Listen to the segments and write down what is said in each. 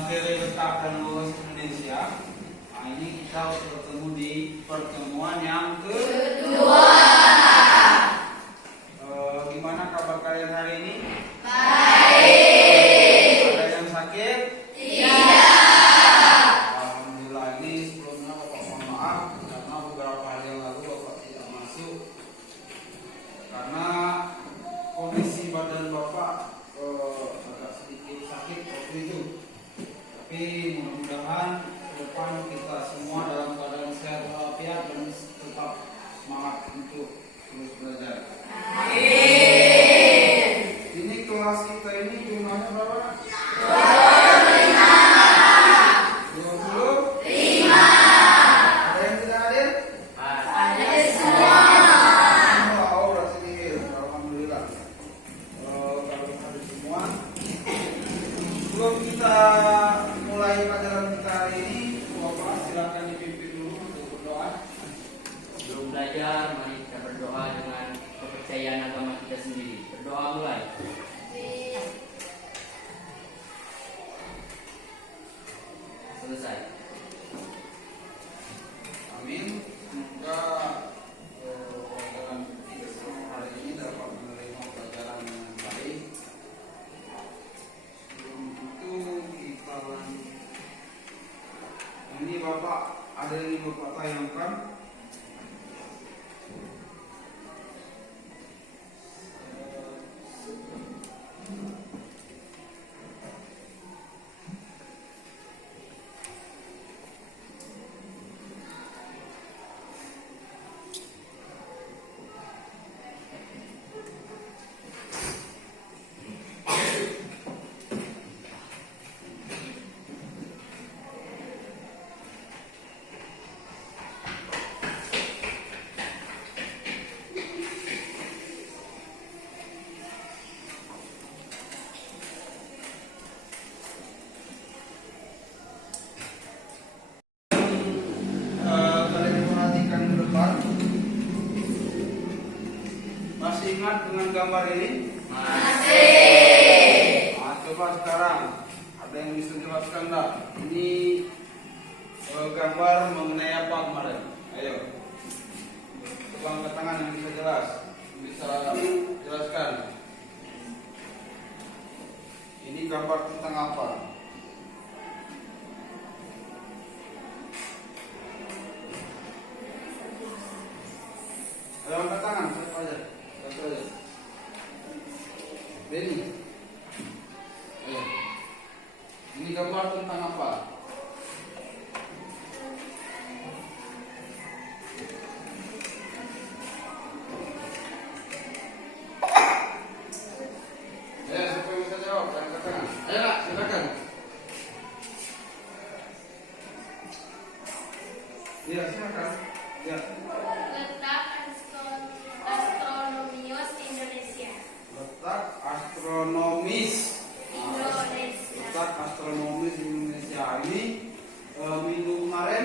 materi letak dan luas Indonesia. Nah, ini kita bertemu di pertemuan yang kedua. Gimana kabar kalian hari ini? Baik. Ada yang sakit? Tidak. Alhamdulillah. Ini sebelumnya Bapak mohon maaf karena beberapa hari yang lalu Bapak tidak masuk karena kondisi badan Bapak agak sedikit sakit waktu itu. Tapi mudah-mudahan ke depan kita semua dalam keadaan sehat walafiat dan tetap semangat untuk terus belajar. Ini kelas kita ini jumlahnya berapa? 25. Ada yang tidak hadir? Ada semua. Oh, berarti hadir. Alhamdulillah. Kalau hadir semua. Sebelum kita mulai pelajaran kita hari ini, Bapak silakan dipimpin dulu untuk berdoa. Sebelum belajar, mari kita berdoa dengan kepercayaan agama kita sendiri. Berdoa mulai. Selesai. Amin. Semoga pelajaran kita semua hari ini dapat menerima pelajaran dengan baik. Sebelum itu kita lanjut. Ini Bapak ada yang ingin Bapak tayangkan. Kalian perhatikan ke depan. Masih ingat dengan gambar ini? Masih. Nah, coba sekarang ada yang bisa jelaskan enggak? Ini gambar mengenai apa kemarin? Ayo. Coba angkat tangan yang bisa jelas. Bisa jelaskan. Ini gambar tentang apa? Ayo angkat tangan, siapa aja? Satu aja. Benny. Ayo. Ini gambar tentang apa? Ayo, siapa yang bisa jawab? Angkat tangan. Ayo lah, silakan. Iya, silakan. Ya. Letak astronomius Indonesia. Letak astronomis. Indonesia. Letak astronomis Indonesia. Ini minggu kemarin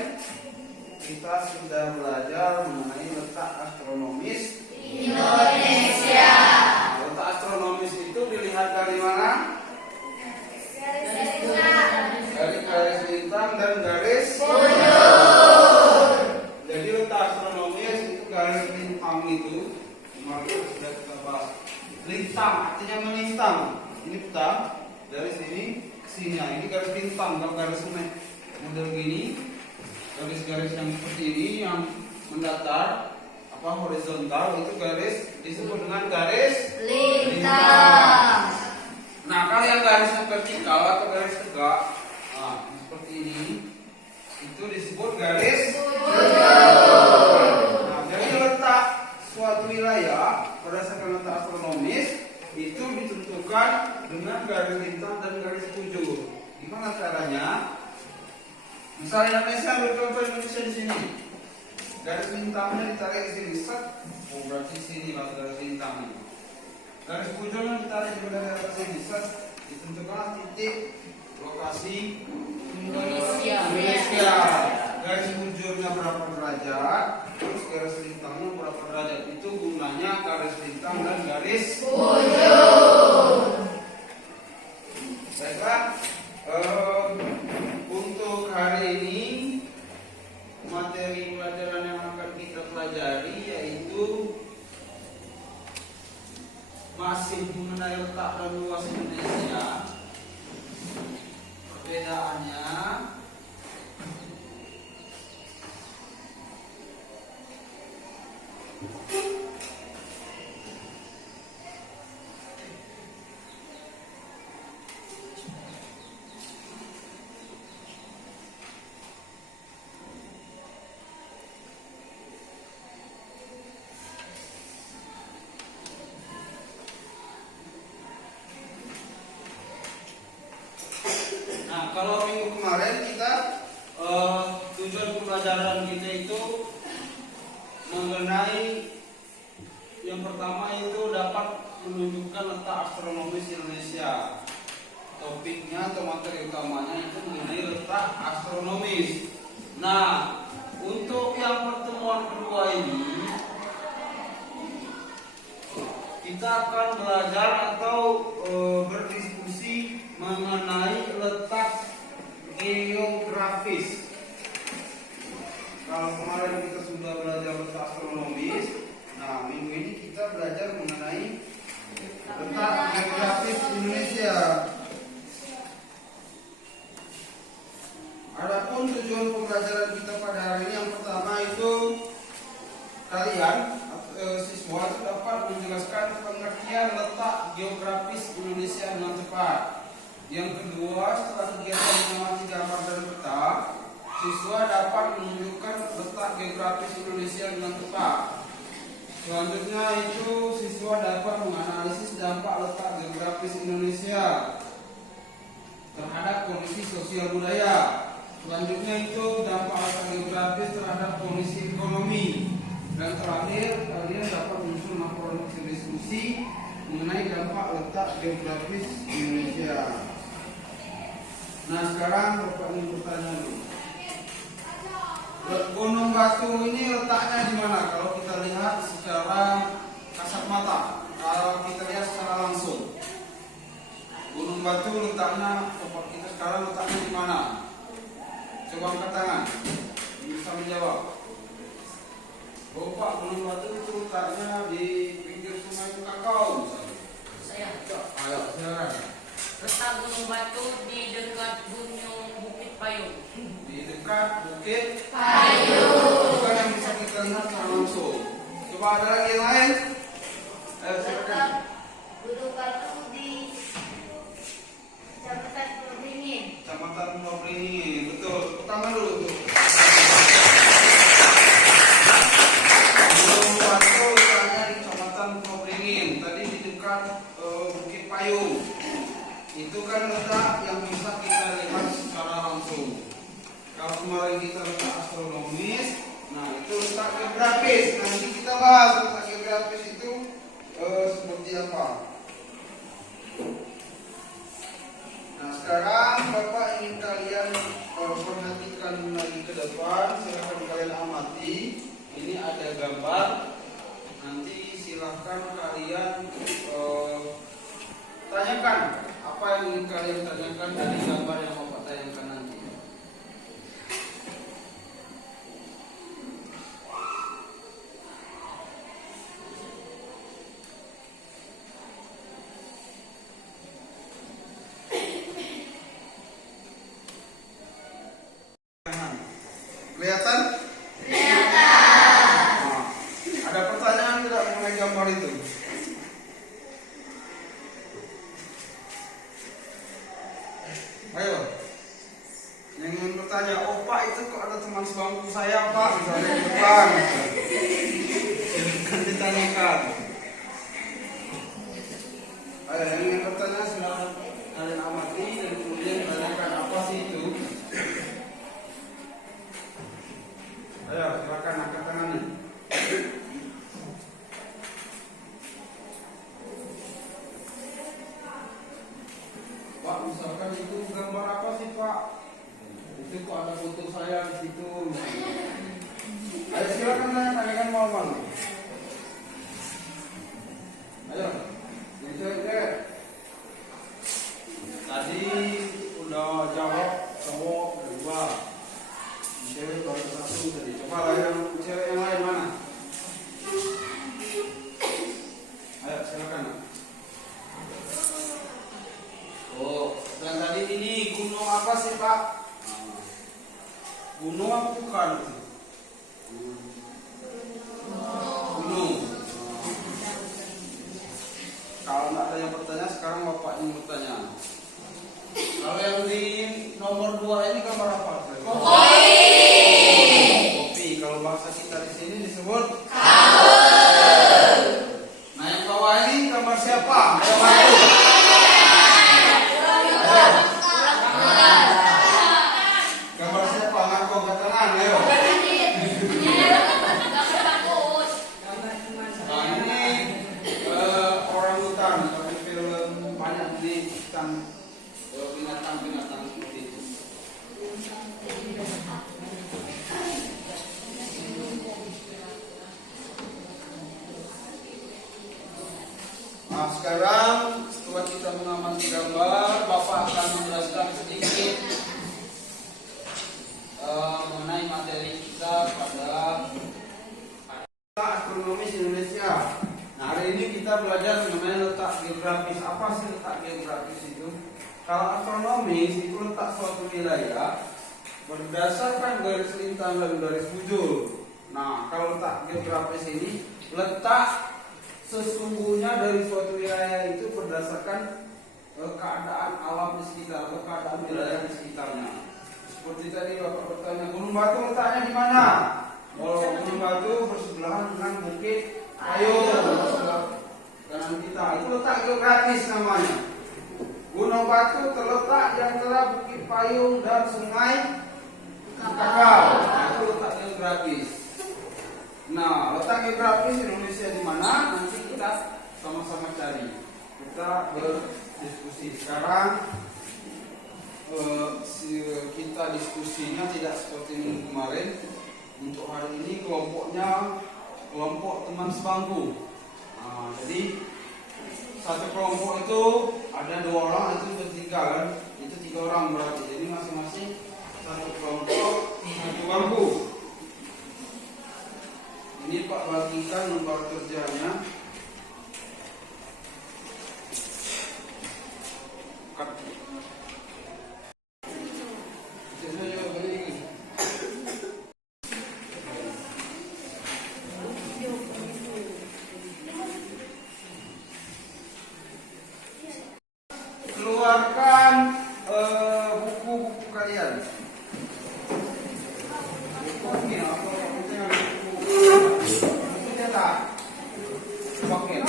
kita sudah belajar mengenai letak astronomis Indonesia. Letak astronomis itu dilihat dari mana? Dari garis lintang dan garis bujur. Jadi letak astronomis itu garis lintang itu. Kemarin sudah kita bahas. Lintang artinya melintang. Ini peta dari sini ke sini. Nah, ini garis lintang. Kalau garis model gini, garis-garis yang seperti ini yang mendatar apa horizontal itu garis disebut dengan garis lintang. Nah, kalau yang garisnya vertikal atau garis tegak, nah, seperti ini, itu disebut garis bujur. Nah, jadi letak suatu wilayah berdasarkan letak astronomis itu ditentukan dengan garis lintang dan garis bujur. Gimana caranya? Misalnya Indonesia, ambil contoh Indonesia di sini. Garis lintangnya ditarik ke sini, set. Oh, berarti sini lah garis lintangnya. Garis bujurnya ditarik juga dari atas sini, set. Ditentukan titik lokasi Indonesia. Garis bujurnya berapa derajat, terus garis lintangnya berapa derajat. Itu gunanya garis lintang dan garis bujur. Baiklah, pelajari yaitu masih mengenai letak dan luas Indonesia. Perbedaannya kalau minggu kemarin kita tujuan pembelajaran kita itu mengenai yang pertama itu dapat menunjukkan letak astronomis Indonesia. Topiknya atau materi utamanya itu mengenai letak astronomis. Nah, untuk yang pertemuan kedua ini kita akan belajar atau berdiskusi mengenai letak geografis. Kalau kemarin kita sudah belajar letak astronomis, nah minggu ini kita belajar mengenai letak geografis Indonesia. Adapun tujuan pembelajaran kita pada hari ini yang pertama itu kalian siswa itu dapat menjelaskan pengertian letak geografis Indonesia dengan tepat. Yang kedua, setelah kegiatan mengamati gambar dan peta, siswa dapat menunjukkan letak geografis Indonesia dengan tepat. Selanjutnya itu siswa dapat menganalisis dampak letak geografis Indonesia terhadap kondisi sosial budaya. Selanjutnya itu dampak letak geografis terhadap kondisi ekonomi. Dan terakhir, kalian dapat menyusun laporan hasil diskusi mengenai dampak letak geografis Indonesia. Nah, sekarang Bapak ingin bertanya dulu. Gunung Batu ini letaknya di mana? Kalau kita lihat secara kasat mata, kalau kita lihat secara langsung, Gunung Batu letaknya, tempat kita sekarang letaknya di mana? Coba angkat tangan, bisa menjawab. Bapak, Gunung Batu itu letaknya di pinggir Sungai Kakao misalnya. Saya. Ayo, silakan. Letak Gunung Batu di dekat Gunung Bukit Payung. Di dekat Bukit Payung. Bukan yang bisa kita lihat secara langsung. Coba ada lagi yang lain? Ayo, silakan. Gunung Batu di Kecamatan Pulau Beringin. Kecamatan Pulau Beringin, betul. Pertama dulu tuh. Gunung Batu letaknya di Kecamatan Pulau Beringin. Tadi di dekat Bukit Payung. Itu kan letak yang bisa kita lihat secara langsung. Kalau kemarin kita letak astronomis, nah itu letak geografis. Nanti kita bahas letak geografis itu seperti apa. Nah sekarang Bapak ingin kalian perhatikan lagi ke depan. Silahkan kalian amati. Ini ada gambar. Nanti silahkan kalian tanyakan apa yang ingin kalian tanyakan dari gambar yang Bapak tayangkan nanti. Kelihatan? Kelihatan. Nah, ada pertanyaan tidak mengenai gambar itu? Ayo, yang ingin bertanya, oh Pak itu kok ada teman sebangku saya Pak, misalnya di depan, silahkan ditanyakan. Ayo, yang ingin bertanya silahkan kalian amati dan kemudian tanyakan apa sih itu. Ayo, silakan angkat tangannya. Pak, misalkan itu gambar apa sih Pak? Itu kok ada foto saya di situ. Ayo silakan tanyakan mau. Ayo, jadi Gunung apa bukan? Gunung. Kalau nggak ada yang bertanya, sekarang bapaknya yang bertanya. Kalau yang di nomor 2 ini gambar apa? Kopi. Kalau bahasa kita di sini disebut kabel. Nah yang bawah ini gambar siapa? Ayo bantu. Gambar siapa? Ngaku angkat tangan, ayo. Nah ini orang hutan. Kalau di film banyak nih tentang binatang-binatang seperti itu. Nah sekarang setelah kita mengamati gambar, Bapak akan menjelaskan sedikit mengenai materi kita pada astronomi Indonesia. Nah hari ini kita belajar mengenai letak geografis. Apa sih letak geografis itu? Kalau astronomi itu letak suatu wilayah berdasarkan garis lintang dan garis bujur. Nah kalau letak geografis ini letak sesungguhnya dari suatu wilayah itu berdasarkan keadaan alam di sekitar atau keadaan wilayah di sekitarnya. Seperti tadi Bapak bertanya, Gunung Batu letaknya di mana? Oh, Gunung Batu bersebelahan dengan Bukit Payung sebelah kanan kita. Itu letak geografis namanya. Gunung Batu terletak di antara Bukit Payung dan Sungai Kakao. Itu letak geografis. Nah, letak geografis Indonesia di mana? Nanti kita sama-sama cari. Kita berdiskusi. Sekarang kita diskusinya tidak seperti minggu kemarin. Untuk hari ini kelompoknya kelompok teman sebangku. Nah, jadi satu kelompok itu ada 2 orang, itu bertiga kan? Itu 3 orang berarti. Jadi masing-masing satu kelompok, satu bangku. Ini Pak bagikan lembar kerjanya. Keluarkan buku-buku kalian. Buku ini apa? Buku cetak. Pakai.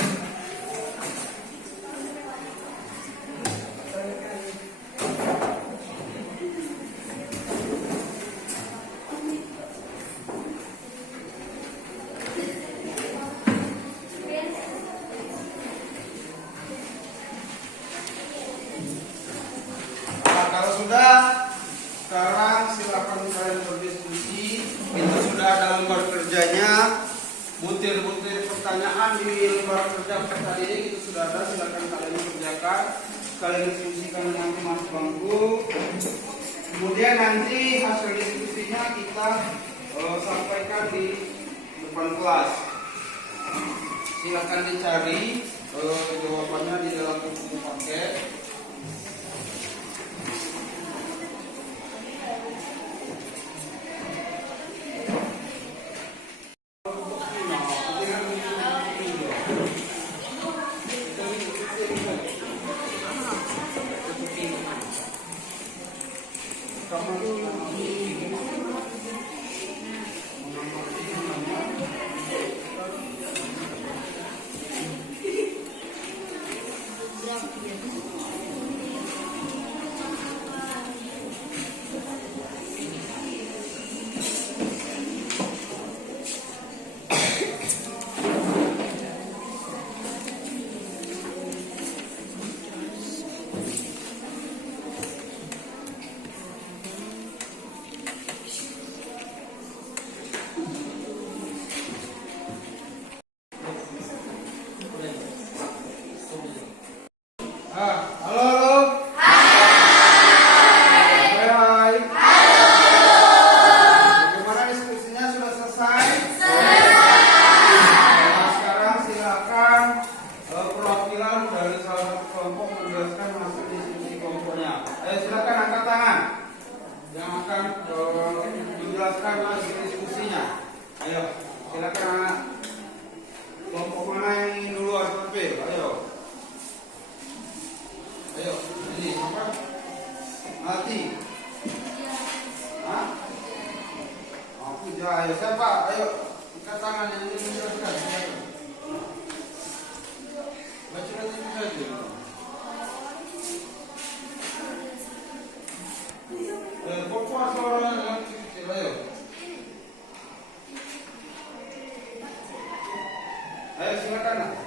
Kalau sudah, sekarang silakan kalian berdiskusi. Itu sudah ada lembar kerjanya. Butir-butir pertanyaan di lembar kerja tadi ini itu sudah ada. Silakan kalian kerjakan. Kalian diskusikan dengan teman bangku. Kemudian nanti hasil diskusinya kita sampaikan di depan kelas. Silakan dicari jawabannya di dalam buku paket. Ayo silakan nak.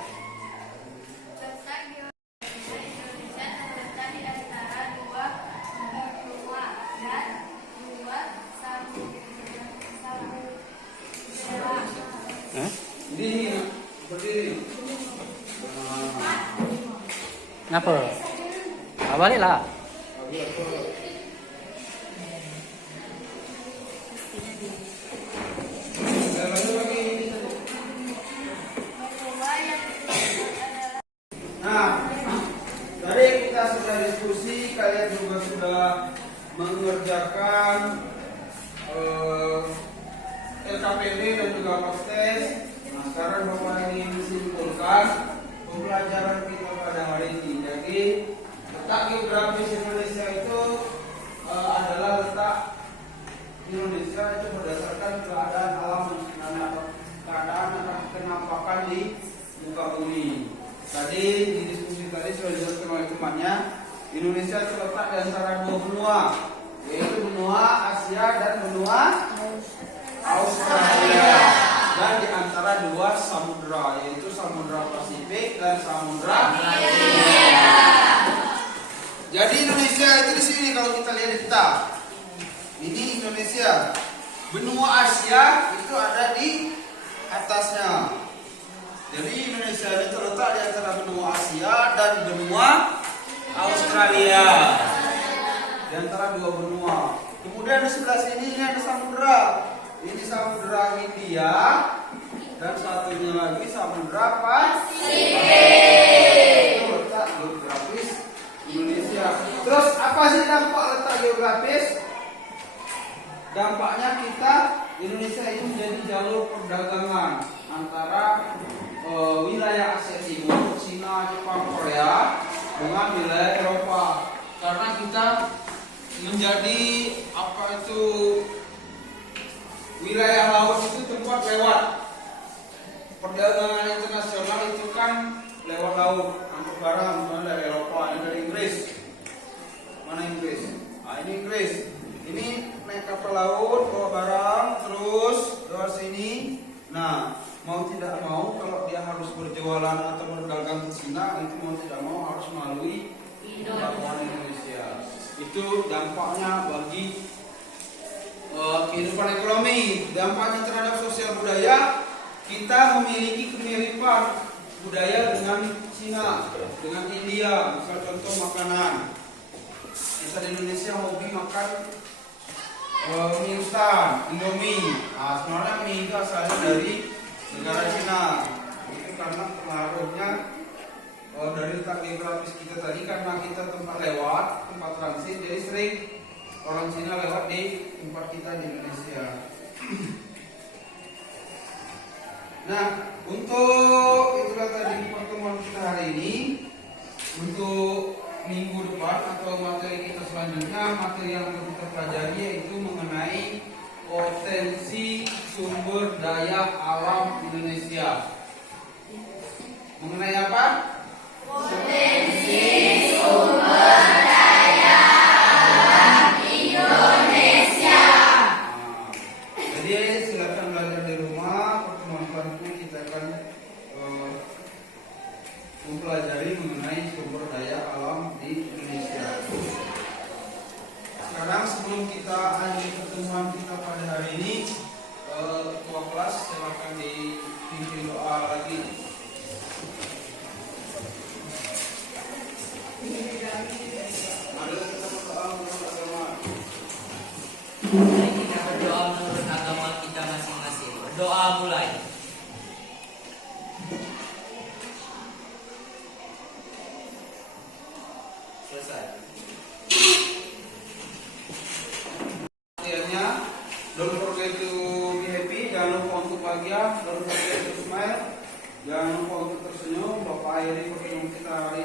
Letak Indonesia terletak di antara dua benua dan dua samudera. Ini berdiri. Kenapa? Baliklah. Benua yang dimaksud adalah Nah, tadi kita sudah diskusi, kalian juga sudah mengerjakan LKPD dan juga POSTES. Nah, sekarang Bapak ingin menyimpulkan pembelajaran kita pada hari ini. Jadi, letak geografis Indonesia itu adalah letak Indonesia itu berdasarkan keadaan alam dan keadaan akan kenampakan di muka bumi. Tadi di diskusi tadi sudah dijelaskan oleh temannya, Indonesia terletak di antara dua benua, yaitu benua Asia dan benua Australia, dan di antara dua samudra, yaitu Samudra Pasifik dan Samudra Hindia. Jadi Indonesia itu di sini kalau kita lihat di peta. Ini Indonesia. Benua Asia itu ada di atasnya. Jadi Indonesia ini terletak di antara benua Asia dan benua Australia. Di antara dua benua. Kemudian di sebelah sini ini ada samudra. Ini Samudra Hindia dan satunya lagi Samudra Pasifik. Itu letak geografis Indonesia. Terus apa sih dampak letak geografis? Dampaknya kita Indonesia itu menjadi jalur perdagangan antara wilayah Asia Timur, Cina, Jepang, Korea dengan wilayah Eropa. Karena kita menjadi wilayah laut itu tempat lewat perdagangan internasional itu kan lewat laut, angkut barang misalnya dari Eropa, ini dari Inggris. Mana Inggris? Nah, ini Inggris. Ini naik kapal laut bawa barang terus lewat sini. Nah, mau tidak mau kalau dia harus berjualan atau berdagang ke Cina, itu mau tidak mau harus melalui Indonesia. Itu dampaknya bagi kehidupan ekonomi. Dampaknya terhadap sosial budaya, kita memiliki kemiripan budaya dengan Cina, dengan India. Misal contoh makanan, misal di Indonesia hobi makan mie instan, Indomie. Nah, sebenarnya mie itu asalnya dari negara Cina. Itu karena pengaruhnya dari letak geografis kita tadi, karena kita tempat lewat, tempat transit, jadi sering orang Cina lewat di tempat kita di Indonesia. Nah, untuk itulah tadi pertemuan kita hari ini. Untuk minggu depan atau materi kita selanjutnya, materi yang akan kita pelajari yaitu mengenai potensi sumber daya alam Indonesia. Mengenai apa? Potensi sumber daya alam Indonesia. Jadi silakan belajar di rumah. Pertemuan selanjutnya kita akan mempelajari mengenai sumber daya alam di Indonesia. Sekarang sebelum kita akhiri pertemuan kita pada hari ini, ketua kelas silakan dipimpin doa lagi. Mari kita berdoa menurut agama. Mari kita berdoa menurut agama kita masing-masing. Berdoa mulai. Selesai. Don't forget to be happy. Jangan lupa untuk bahagia. Don't forget to smile. Jangan lupa untuk tersenyum. Bapak akhiri pertemuan kita hari